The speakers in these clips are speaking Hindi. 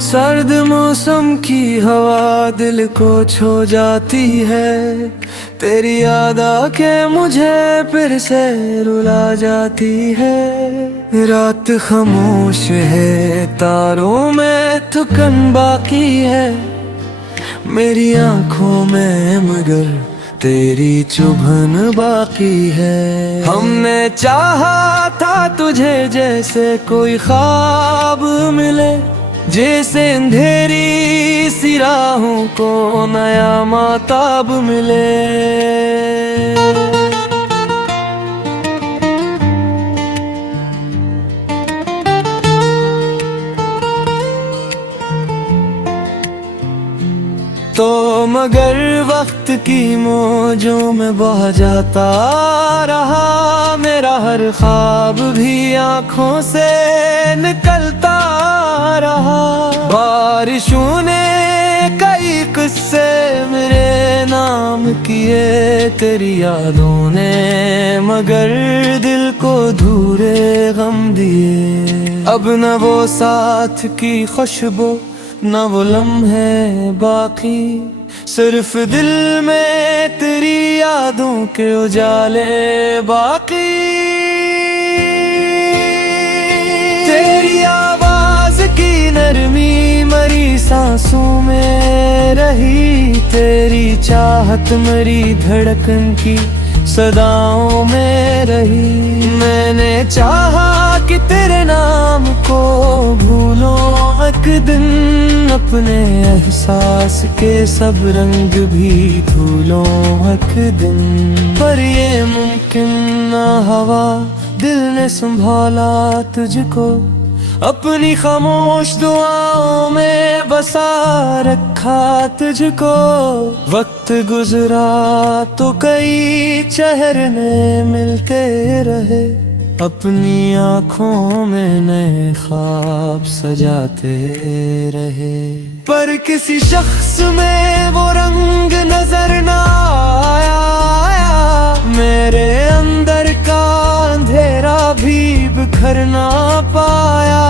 सर्द मौसम की हवा दिल को छू जाती है। तेरी याद आके मुझे फिर से रुला जाती है। रात खामोश है, तारों में थकन बाकी है मेरी आंखों में, मगर तेरी चुभन बाकी है। हमने चाहा था तुझे जैसे कोई ख्वाब मिले, जैसे अंधेरी सी राहों को नया माताब मिले। तो मगर वक्त की मौजों में बह जाता रहा मेरा हर ख्वाब भी आँखों से निकलता रहा। बारिशों ने कई किस्से मेरे नाम किए, तेरी यादों ने मगर दिल को धूरे गम दिए। अब न वो साथ की खुशबू न वो लम्हे बाकी, सिर्फ दिल में तेरी यादों के उजाले बाकी। तेरी आवाज की नरमी मरी सांसों में रही, तेरी चाहत मरी धड़कन की सदाओं में रही। मैंने चाहा कि तेरे नाम को भूलो एक दिन, अपने एहसास के सब रंग भी धूलो एक दिन। पर ये मुमकिन ना हवा, दिल ने संभाला तुझको, अपनी खामोश दुआओं में बसा रखा तुझको। वक्त गुजरा तो कई चेहरे मिलते रहे, अपनी आँखों में नए ख्वाब सजाते रहे। पर किसी शख्स में वो रंग नजर ना आया, मेरे अंदर का अंधेरा भी बिखर ना पाया।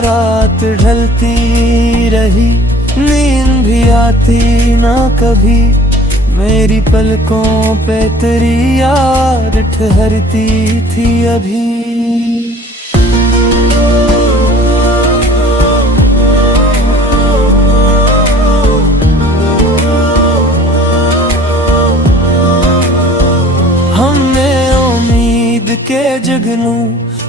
रात ढलती रही, नींद भी आती ना कभी, मेरी पलकों पे तेरी याद ठहरती थी अभी। हमने उम्मीद के जगनू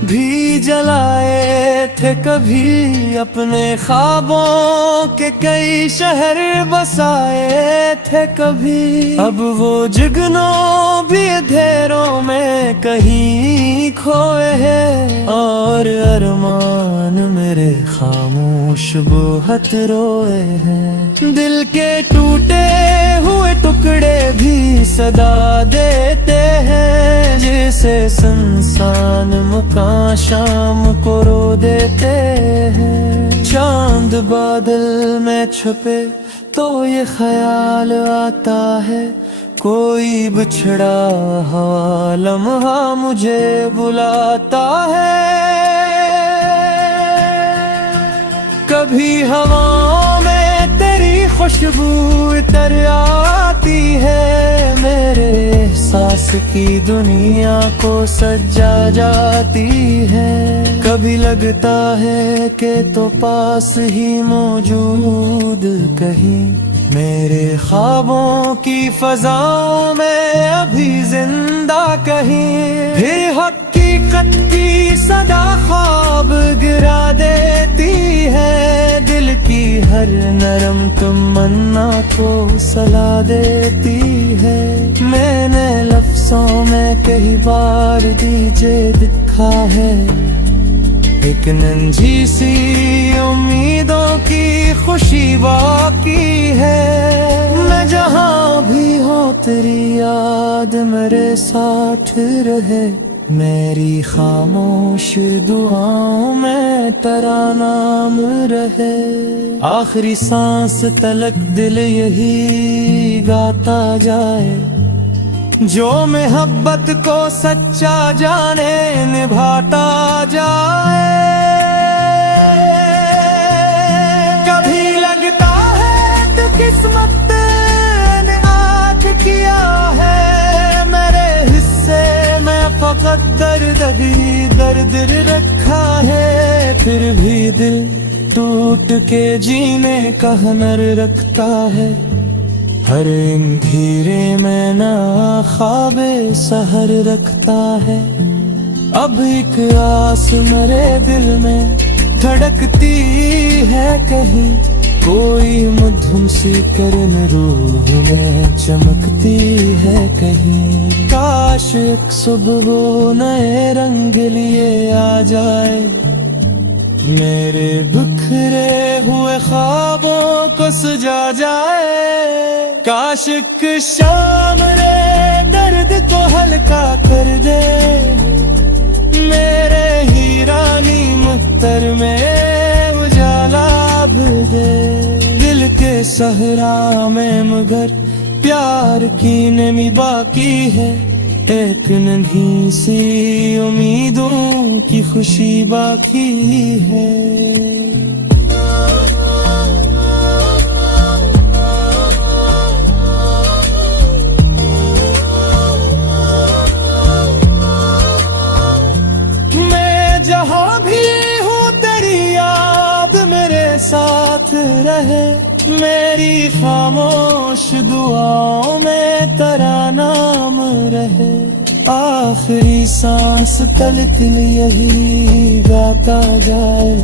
भी जलाए थे कभी, अपने ख्वाबों के कई शहर बसाए थे कभी। अब वो जगनों भी अंधेरों में कहीं खोए हैं, और अरमान मेरे खामोश बहुत रोए हैं। दिल के टूटे हुए टुकड़े भी सदा देते हैं, जैसे सुनसान मकान शाम को रो देते हैं। चांद बादल में छुपे तो ये ख्याल आता है, कोई बिछड़ा हुआ लम्हा मुझे बुलाता है। कभी हवाओं में तेरी खुशबू इतर आती है, मेरे एहसास की दुनिया को सजा जाती है। कभी लगता है कि तो पास ही मौजूद कहीं, मेरे ख्वाबों की फजाओं में अभी जिंदा कहीं। फिर हकीकत की सदा ख्वाब गिरा देती है, दिल की हर नरम तमन्ना को सला देती है। मैंने लफ्जों में कई बार दीजिए दिखा है, एक नंझी सी उम्मीदों की खुशी बाकी है। मैं जहाँ भी हूँ तेरी याद मेरे साथ रहे, मेरी खामोश दुआओं में तेरा नाम रहे। आखिरी सांस तलक दिल यही गाता जाए, जो मोहब्बत को सच्चा जाने निभाता जाए। फकत दर्द ही दर्द रखा है, फिर भी दिल टूट के जीने का हुनर रखता है। हर अंधेरे में ना ख्वाबे सहर रखता है। अब एक आस मेरे दिल में धड़कती है कहीं, कोई मधुम सी करन रूह में चमकती है कहीं। काश एक सुबह वो नए रंग लिए आ जाए, मेरे बिखरे हुए ख्वाबों को सजा जाए। काश एक शाम रे दर्द को हल्का कर दे, मेरे हीरानी मुख्तर में उजाला भर दे। दिल के सहरा में मगर प्यार की नमी बाकी है, एक नन्ही सी उम्मीदों की खुशी बाकी है। मैं जहाँ भी हूँ तेरी याद मेरे साथ रहे, मेरी खामोश दुआओं में तेरा नाम रहे। आखिरी सांस तलतिल यही गाता जाए,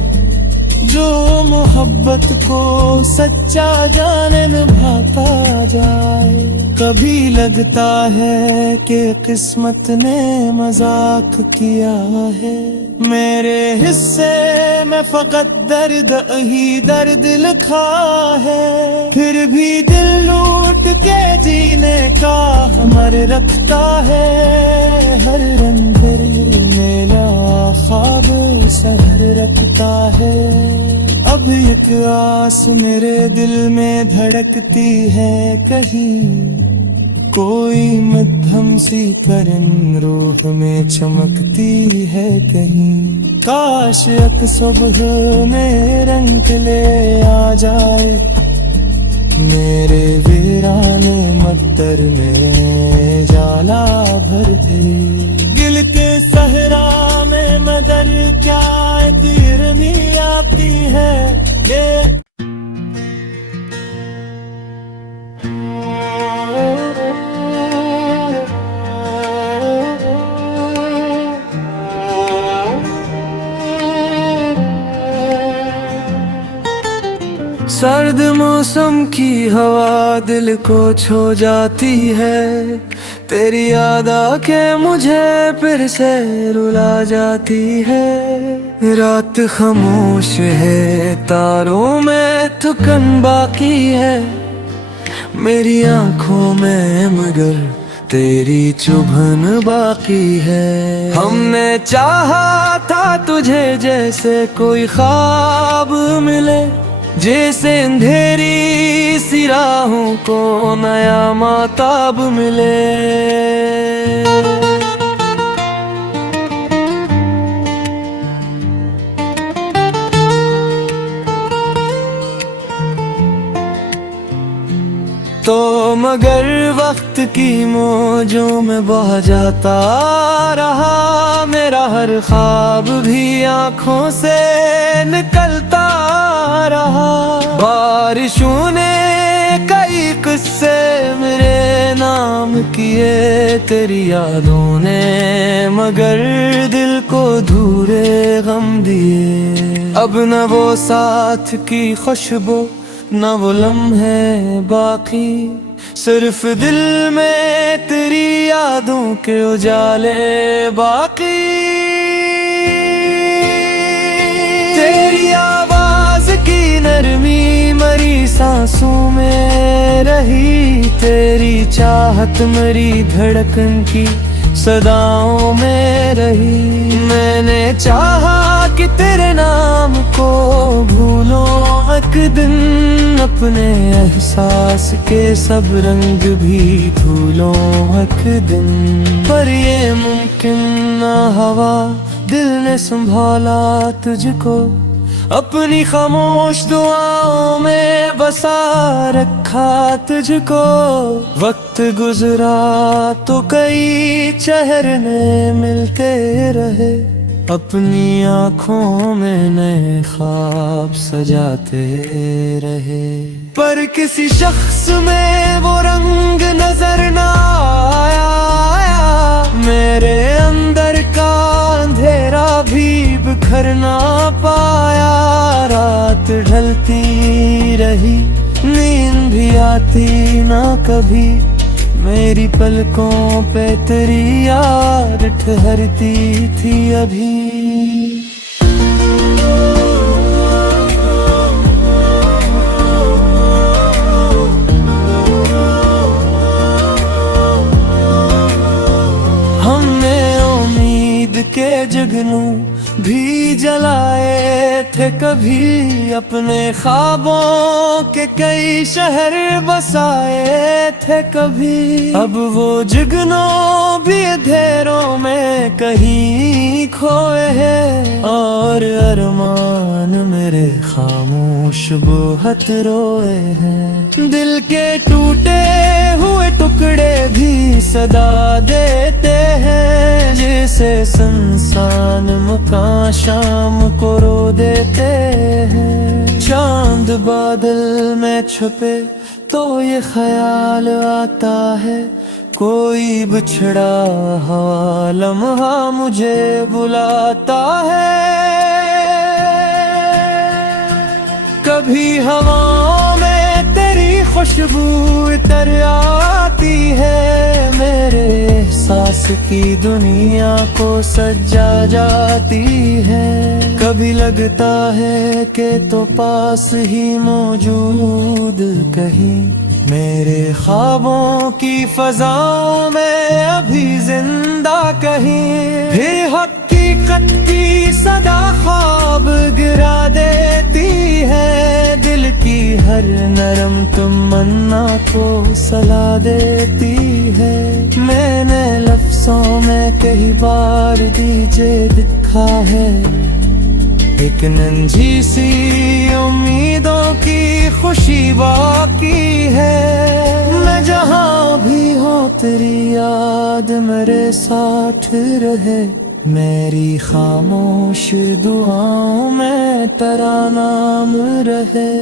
जो मोहब्बत को सच्चा जाने निभाता जाए। कभी लगता है कि किस्मत ने मजाक किया है, मेरे हिस्से में फकत दर्द ही दर्द लिखा है। फिर भी दिल लूट के जीने का हुनर रखता है। हर रंग मेरा ख्वाब सहर रखता है। अब एक आस मेरे दिल में धड़कती है कहीं, कोई मध्यम सी करन रूह में चमकती है कहीं। काश एक सुबह में रंग ले आ जाए, मेरे वीराने मत्तर में जाला भर दे। दिल के सहरा में मदर क्या देर में आती है ये। सर्द मौसम की हवा दिल को छू जाती है, तेरी याद आके मुझे फिर से रुला जाती है। रात खामोश है, तारों में थकन बाकी है, मेरी आंखों में मगर तेरी चुभन बाकी है। हमने चाहा था तुझे जैसे कोई ख्वाब मिले, जैसे अंधेरी सी राहों को नया माताब मिले। तो मगर वक्त की मौजों में बह जाता रहा, मेरा हर ख्वाब भी आँखों से निकलता रहा। बारिशों ने कई किस्से मेरे नाम किए, तेरी यादों ने मगर दिल को धूरे गम दिए। अब न वो साथ की खुशबू न वो लम्हे बाकी, सिर्फ दिल में तेरी यादों के उजाले बाकी। तेरी आवाज की नरमी मरी सांसों में रही, तेरी चाहत मरी धड़कन की सदाओं में रही। मैंने चाहा कि तेरे नाम को भूलो एक दिन, अपने एहसास के सब रंग भी भूलो एक दिन। पर ये मुमकिन ना हवा, दिल ने संभाला तुझको, अपनी खामोश दुआओं में बसा रखा तुझको। वक्त गुजरा तो कई चेहरे मिलते रहे, अपनी आँखों में नए ख्वाब सजाते रहे। पर किसी शख्स में वो रंग नजर ना आया, मेरे अंदर का अंधेरा भी बिखर ना पाया। रात ढलती रही, नींद भी आती ना कभी, मेरी पलकों पे तेरी याद ठहरती थी अभी। हमने उम्मीद के जुगनू भी जलाए थे कभी, अपने ख्वाबों के कई शहर बसाए थे कभी। अब वो जुगनू भी अंधेरों में कहीं खोए हैं, और अरमान मेरे खामोश बहुत रोए हैं। दिल के टूटे हुए टुकड़े भी सदा देते हैं, जैसे सुनसान मकान शाम को रो देते हैं। चांद बादल में छुपे तो ये ख्याल आता है, कोई बिछड़ा हुआ लम्हा मुझे बुलाता है। कभी हवाओं में तेरी खुशबू इतर आती है, मेरे एहसास की दुनिया को सजा जाती है। कभी लगता है कि तो पास ही मौजूद कहीं, मेरे ख्वाबों की फजाओं में अभी जिंदा कहीं। फिर हकीकत की सदा ख्वाब गिरा देती है, दिल की हर नरम तमन्ना को सला देती है। मैंने लफ्जों में कई बार दीजिए दिखा है, एक नंझी सी उम्मीदों की खुशी बाकी है। मैं जहाँ भी हूँ तेरी याद मेरे साथ रहे, मेरी खामोश दुआओं में तेरा नाम रहे।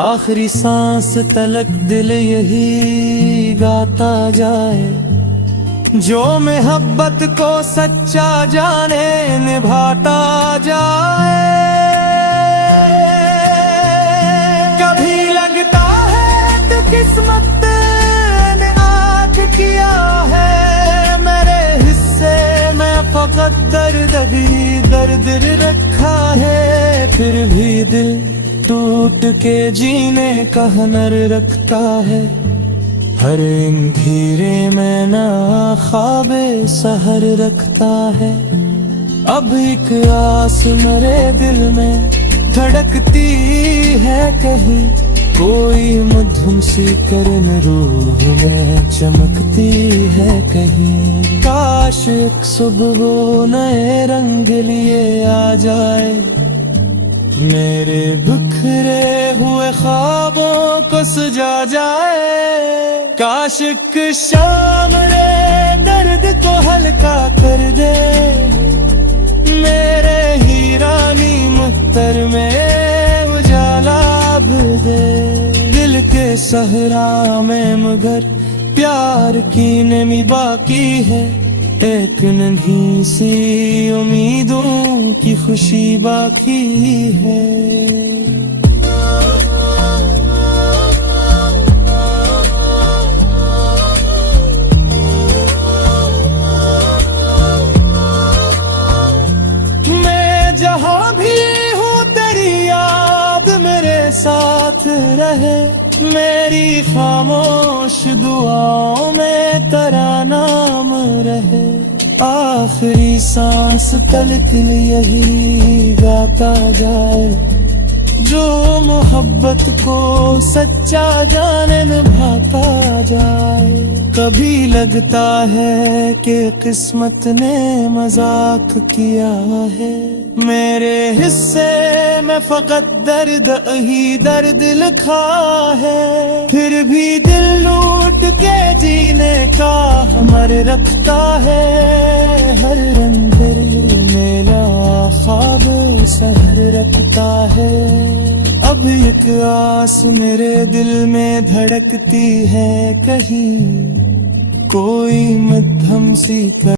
आखिरी सांस तलक दिल यही गाता जाए, जो मोहब्बत को सच्चा जाने निभाता जाए। कभी लगता है तो किस्मत ने आज किया है, मेरे हिस्से में फकत दर्द ही दर्द रखा है। फिर भी दिल टूट के जीने का हुनर रखता है, हर अंधेरे में ना ख्वाबे सहर रखता है। अब एक आस मेरे दिल में धड़कती है कहीं, कोई मधुम सी करन रूह में चमकती है कहीं। काश एक सुबह वो नए रंग लिए आ जाए, मेरे बिखरे हुए ख्वाबों को सजा जाए। काश एक शाम रे दर्द को हल्का कर दे, मेरे हीरानी मुख्तर में उजाला भर दे। दिल के सहरा में मगर प्यार की नमी बाकी है, एक नन्ही सी उम्मीदों की खुशी बाकी है। मैं जहाँ भी हूँ तेरी याद मेरे साथ रहे, मेरी खामोश दुआओं में तेरा नाम रहे। आखिरी सांस तल दिल यही गाता जाए, जो मोहब्बत को सच्चा जाने निभाता जाए। कभी लगता है कि किस्मत ने मजाक किया है, मेरे हिस्से में फकत दर्द ही दर्द लिखा है। फिर भी दिल लूट के जीने का हमर रखता है, हर रंदर मेरा ख्वाब सहर रखता है। अब एक आस मेरे दिल में धड़कती है, कहीं कोई मध्यम सी